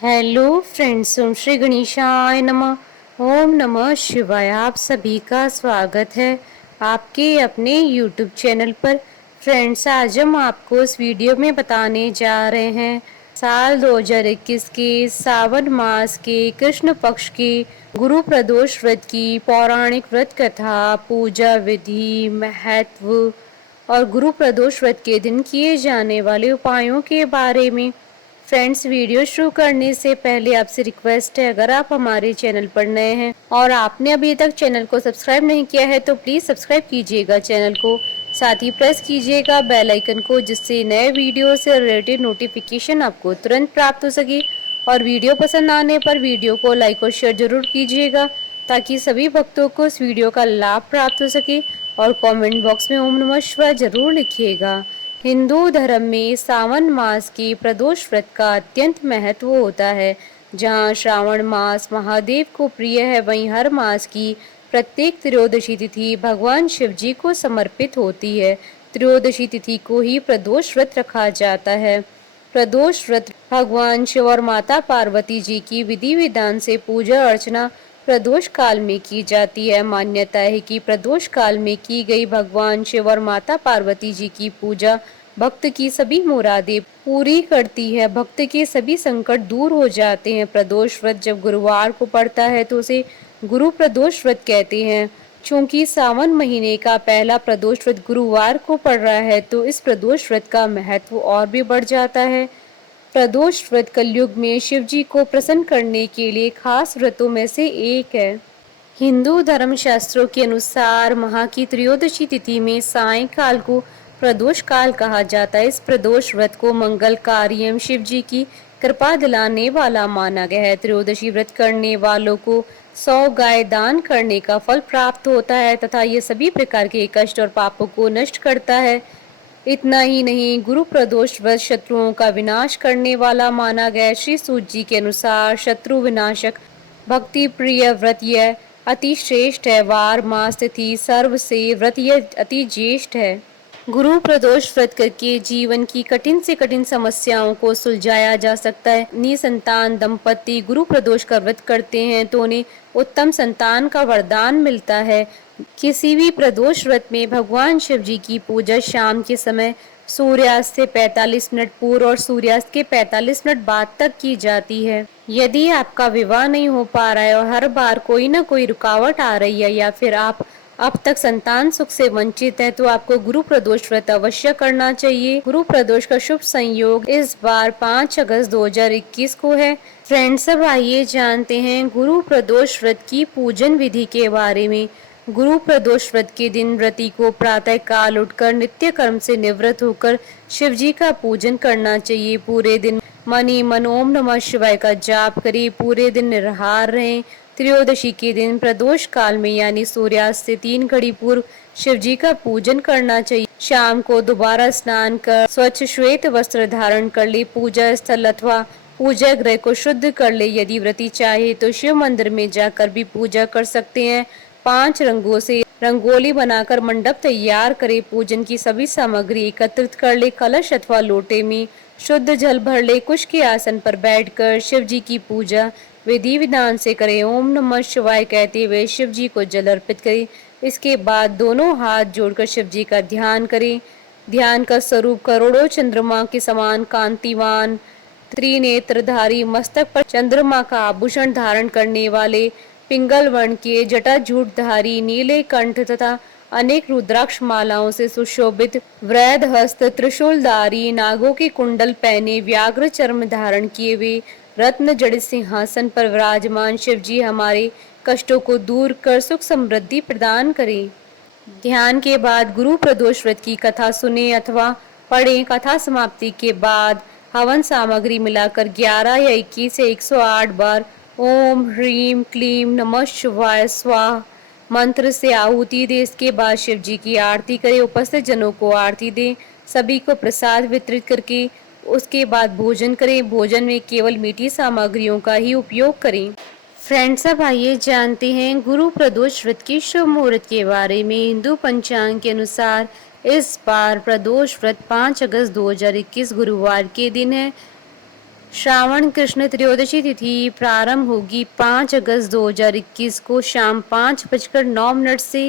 Hello friends, ओम श्री गणेशाय नमः। ओम नमः शिवाय। आप सभी का स्वागत है आपके अपने यूट्यूब चैनल पर। फ्रेंड्स, आज हम आपको इस वीडियो में बताने जा रहे हैं साल 2021 के सावन मास के कृष्ण पक्ष के गुरु प्रदोष व्रत की पौराणिक व्रत कथा, पूजा विधि, महत्व और गुरु प्रदोष व्रत के दिन किए जाने वाले उपायों के बारे में। फ्रेंड्स, वीडियो शुरू करने से पहले आपसे रिक्वेस्ट है, अगर आप हमारे चैनल पर नए हैं और आपने अभी तक चैनल को सब्सक्राइब नहीं किया है तो प्लीज़ सब्सक्राइब कीजिएगा चैनल को। साथ ही प्रेस कीजिएगा बेल आइकन को, जिससे नए वीडियो से रिलेटेड नोटिफिकेशन आपको तुरंत प्राप्त हो सके। और वीडियो पसंद आने पर वीडियो को लाइक और शेयर जरूर कीजिएगा, ताकि सभी भक्तों को इस वीडियो का लाभ प्राप्त हो सके। और कमेंट बॉक्स में ओम नमः शिवाय जरूर लिखिएगा। हिंदू धर्म में सावन मास के प्रदोष व्रत का अत्यंत महत्व होता है। जहाँ श्रावण मास महादेव को प्रिय है, वहीं हर मास की प्रत्येक त्रयोदशी तिथि भगवान शिव जी को समर्पित होती है। त्रयोदशी तिथि को ही प्रदोष व्रत रखा जाता है। प्रदोष व्रत भगवान शिव और माता पार्वती जी की विधि विधान से पूजा अर्चना प्रदोष काल में की जाती है। मान्यता है कि प्रदोष काल में की गई भगवान शिव और माता पार्वती जी की पूजा भक्त की सभी मुरादें पूरी करती है। भक्त के सभी संकट दूर हो जाते हैं। प्रदोष व्रत जब गुरुवार को पड़ता है तो उसे गुरु प्रदोष व्रत कहते हैं। चूंकि सावन महीने का पहला प्रदोष व्रत गुरुवार को पड़ रहा है, तो इस प्रदोष व्रत का महत्व और भी बढ़ जाता है। प्रदोष व्रत कलयुग में शिव जी को प्रसन्न करने के लिए खास व्रतों में से एक है। हिंदू धर्म शास्त्रों के अनुसार माह की त्रयोदशी तिथि में सायंकाल को प्रदोष काल कहा जाता है। इस प्रदोष व्रत को मंगलकारी एवं शिव जी की कृपा दिलाने वाला माना गया है। त्रयोदशी व्रत करने वालों को 100 गाय दान करने का फल प्राप्त होता है तथा ये सभी प्रकार के कष्ट और पापों को नष्ट करता है। इतना ही नहीं, गुरु प्रदोष व्रत शत्रुओं का विनाश करने वाला माना गया। श्री सूत जी के अनुसार शत्रु विनाशक भक्ति प्रिय व्रत यह अति श्रेष्ठ है। वार मास तिथि सर्व से व्रत यह अति ज्येष्ठ है। गुरु प्रदोष व्रत करके जीवन की कठिन से कठिन समस्याओं को सुलझाया जा सकता है। निसंतान दंपति गुरु प्रदोष का व्रत करते हैं तो उन्हें उत्तम संतान का वरदान मिलता है। किसी भी प्रदोष व्रत में भगवान शिव जी की पूजा शाम के समय सूर्यास्त से 45 मिनट पूर्व और सूर्यास्त के 45 मिनट बाद तक की जाती है। यदि आपका विवाह नहीं हो पा रहा है और हर बार कोई ना कोई रुकावट आ रही है, या फिर आप अब तक संतान सुख से वंचित है, तो आपको गुरु प्रदोष व्रत अवश्य करना चाहिए। गुरु प्रदोष का शुभ संयोग इस बार 5 अगस्त 2021 को है। फ्रेंड्स, अब आइए जानते हैं गुरु प्रदोष व्रत की पूजन विधि के बारे में। गुरु प्रदोष व्रत के दिन व्रती को प्रातः काल उठकर नित्य कर्म से निवृत्त होकर शिव जी का पूजन करना चाहिए। पूरे दिन मन ही मन ओम नमः शिवाय का जाप करें। पूरे दिन निराहार रहें। त्रयोदशी के दिन प्रदोष काल में यानी सूर्यास्त से 3 घड़ी पूर्व शिव जी का पूजन करना चाहिए। शाम को दोबारा स्नान कर स्वच्छ श्वेत वस्त्र धारण कर ले। पूजा स्थल अथवा पूजा गृह को शुद्ध कर ले। यदि व्रती चाहे तो शिव मंदिर में जाकर भी पूजा कर सकते हैं। 5 रंगों से रंगोली बनाकर मंडप तैयार करे। पूजन की सभी सामग्री एकत्रित कर ले। कलश अथवा लोटे में शुद्ध जल भर ले। कुश के आसन पर बैठकर शिव जी की पूजा विधि विधान से करे। ओम नमः शिवाय कहते हुए शिव जी को जल अर्पित करें। इसके बाद दोनों हाथ जोड़कर शिव जी का ध्यान करें। ध्यान का स्वरूप करोड़ों चंद्रमा के समान कांतिवान, त्रिनेत्रधारी, मस्तक पर चंद्रमा का आभूषण धारण करने वाले, पिंगल वर्ण के जटाजूटधारी, नीले कंठ तथा अनेक रुद्राक्ष मालाओं से सुशोभित, वृद्ध हस्त, त्रिशूलधारी, नागों के कुंडल पहने, व्याघ्र चर्म धारण किए हुए, रत्न जड़ित सिंहासन पर विराजमान शिव जी हमारे कष्टों को दूर कर सुख समृद्धि प्रदान करें। ध्यान के बाद गुरु प्रदोष व्रत की कथा सुने अथवा पढ़ें। कथा समाप्ति के बाद हवन सामग्री मिलाकर 11 या 21 से 108 बार ओम ह्रीम क्लीम नमः शिवाय स्वाहा मंत्र से आहुति दे। इसके बाद शिव जी की आरती करें। उपस्थित जनों को आरती दें। सभी को प्रसाद वितरित करके उसके बाद भोजन करें। भोजन में केवल मीठी सामग्रियों का ही उपयोग करें। फ्रेंड्स, अब आइए जानते हैं गुरु प्रदोष व्रत की शुभ मुहूर्त के बारे में। हिंदू पंचांग के अनुसार इस बार प्रदोष व्रत 5 अगस्त 2021 गुरुवार के दिन है। श्रावण कृष्ण त्रयोदशी तिथि प्रारंभ होगी 5 अगस्त 2021 को शाम 5:09 से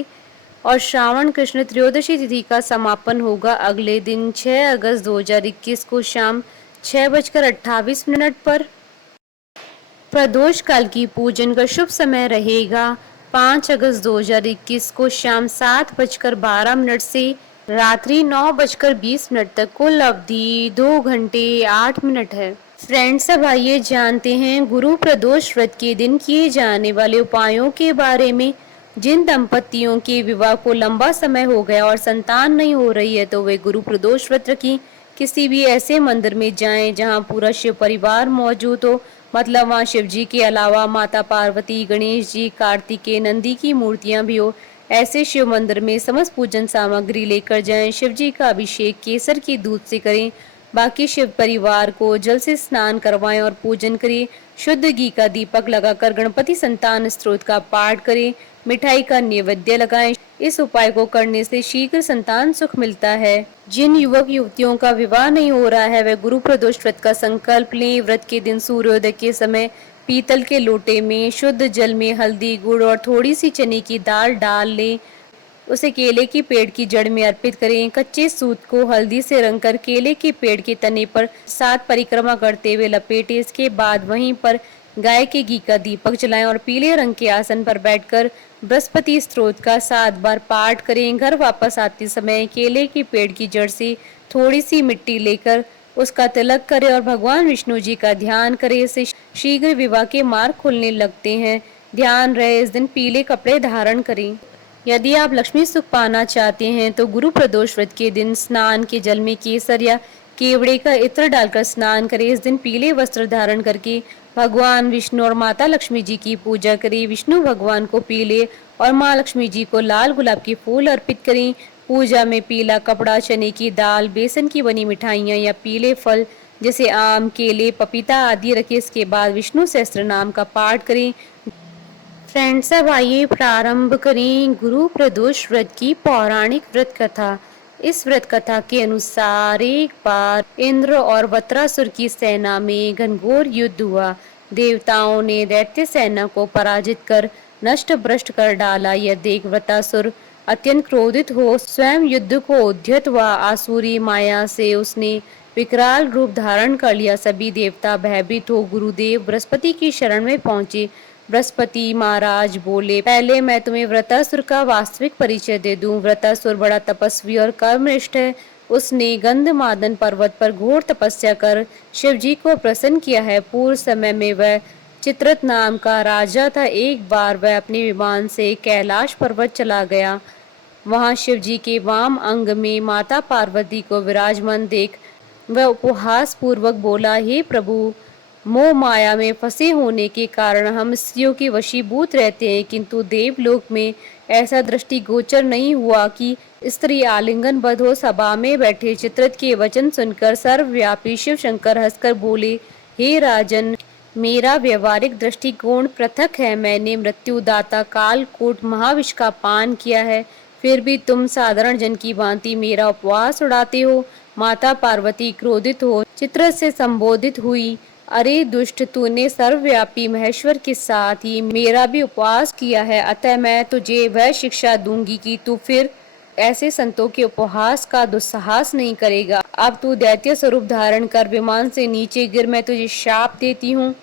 और श्रावण कृष्ण त्रयोदशी तिथि का समापन होगा अगले दिन 6 अगस्त 2021 को शाम 6:28 पर। प्रदोष काल की पूजन का शुभ समय रहेगा 5 अगस्त 2021 को शाम 7:12 से रात्रि 9:20 तक। कुल अवधि 2 घंटे 8 मिनट है। फ्रेंड्स, अब आइए जानते हैं गुरु प्रदोष व्रत के दिन किए जाने वाले उपायों के बारे में। जिन दंपतियों के विवाह को लंबा समय हो गया और संतान नहीं हो रही है तो वे गुरु प्रदोष व्रत रखें। किसी भी ऐसे मंदिर में जाएं जहां पूरा शिव परिवार मौजूद हो, मतलब वहां शिव जी के अलावा माता पार्वती, गणेश जी, कार्तिकेय, नंदी की मूर्तियां भी हो। ऐसे शिव मंदिर में समस्त पूजन सामग्री लेकर जाएं। शिव जी का अभिषेक केसर के दूध से करें। बाकी शिव परिवार को जल से स्नान करवाएं और पूजन करें। शुद्ध घी का दीपक लगाकर गणपति संतान स्तोत्र का पाठ करें। मिठाई का नैवेद्य लगाएं। इस उपाय को करने से शीघ्र संतान सुख मिलता है। जिन युवक युवतियों का विवाह नहीं हो रहा है वे गुरु प्रदोष व्रत का संकल्प लें। व्रत के दिन सूर्योदय के समय पीतल के लोटे में शुद्ध जल में हल्दी, गुड़ और थोड़ी सी चने की दाल डाल लें। उसे केले की पेड़ की जड़ में अर्पित करें। कच्चे सूत को हल्दी से रंगकर केले के पेड़ के तने पर 7 परिक्रमा करते हुए लपेटें। इसके बाद वहीं पर गाय के घी का दीपक जलाएं और पीले रंग के आसन पर बैठकर बृहस्पति स्तोत्र का 7 बार पाठ करें। घर वापस आते समय केले के पेड़ की जड़ से थोड़ी सी मिट्टी लेकर उसका तिलक करें और भगवान विष्णु जी का ध्यान करें। इससे शीघ्र विवाह के मार्ग खुलने लगते हैं। ध्यान रहे इस दिन पीले कपड़े धारण करें। यदि आप लक्ष्मी सुख पाना चाहते हैं तो गुरु प्रदोष व्रत के दिन स्नान के जल में केसर या केवड़े का इत्र डालकर स्नान करें। इस दिन पीले वस्त्र धारण करके भगवान विष्णु और माता लक्ष्मी जी की पूजा करें। विष्णु भगवान को पीले और माँ लक्ष्मी जी को लाल गुलाब के फूल अर्पित करें। पूजा में पीला कपड़ा, चने की दाल, बेसन की बनी मिठाइयाँ या पीले फल जैसे आम, केले, पपीता आदि रखें। इसके बाद विष्णु सहस्त्र नाम का पाठ करें। फ्रेंड्स, अब आइए प्रारंभ करें गुरु प्रदोष व्रत की पौराणिक व्रत कथा। इस व्रत कथा के अनुसार एक बार इंद्र और वत्रासुर की सेना में घनघोर युद्ध हुआ। देवताओं ने दैत्य सेना को पराजित कर नष्ट भ्रष्ट कर डाला। यह देख वत्रासुर अत्यंत क्रोधित हो स्वयं युद्ध को उद्यत हुआ। आसुरी माया से उसने विकराल रूप धारण कर लिया। सभी देवता भयभीत हो गुरुदेव बृहस्पति की शरण में पहुंचे। बृहस्पति महाराज बोले, पहले मैं तुम्हें वृत्रासुर का वास्तविक परिचय दे दूं। वृत्रासुर बड़ा तपस्वी और कर्मनिष्ठ है। उसने गंधमादन पर्वत पर घोर तपस्या कर शिव जी को प्रसन्न किया है। पूर्व समय में वह चित्रत नाम का राजा था। एक बार वह अपने विमान से कैलाश पर्वत चला गया। वहां शिव जी के वाम अंग में माता पार्वती को विराजमान देख वह उपहास पूर्वक बोला, हे प्रभु, मोह माया में फंसे होने के कारण हम स्त्रियों के वशीभूत रहते हैं, किंतु देवलोक में ऐसा दृष्टिगोचर नहीं हुआ कि स्त्री आलिंगन बद्ध हो। सभा में बैठे चित्रत के वचन सुनकर सर्वव्यापी शिव शंकर हंसकर बोले, हे राजन, मेरा व्यवहारिक दृष्टिकोण पृथक है। मैंने मृत्युदाता कालकूट महाविष का पान किया है, फिर भी तुम साधारण जन की भांति मेरा उपवास उड़ाते हो। माता पार्वती क्रोधित हो चित्रत से संबोधित हुई, अरे दुष्ट, तूने सर्वव्यापी महेश्वर के साथ ही मेरा भी उपवास किया है, अतः मैं तुझे वह शिक्षा दूंगी कि तू फिर ऐसे संतों के उपहास का दुस्साहस नहीं करेगा। अब तू दैत्य स्वरूप धारण कर विमान से नीचे गिर, मैं तुझे शाप देती हूँ।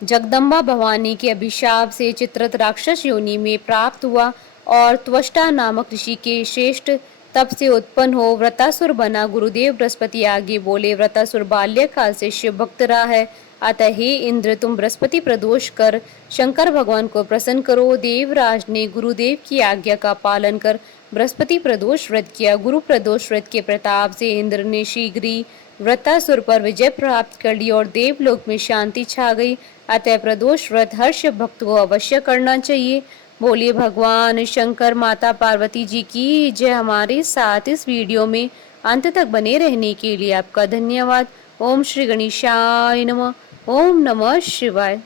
जगदम्बा भवानी के अभिशाप से चित्रत राक्षस योनि में प्राप्त हुआ और त्वष्टा नामक ऋषि के श्रेष्ठ तप से उत्पन्न हो वृत्रासुर बना। गुरुदेव बृहस्पति आगे बोले, वृत्रासुर बाल्यकाल से शिव भक्त रहा है, अतः हे इंद्र, तुम बृहस्पति प्रदोष कर शंकर भगवान को प्रसन्न करो। देवराज ने गुरुदेव की आज्ञा का पालन कर बृहस्पति प्रदोष व्रत किया। गुरु प्रदोष व्रत के प्रताप से इंद्र ने शीघ्र ही वृत्रासुर पर विजय प्राप्त कर ली और देवलोक में शांति छा गई। अतः प्रदोष व्रत हर शिव भक्त को अवश्य करना चाहिए। बोलिए भगवान शंकर माता पार्वती जी की जय। हमारे साथ इस वीडियो में अंत तक बने रहने के लिए आपका धन्यवाद। ओम श्री गणेशाय नमः। ओम नमः शिवाय।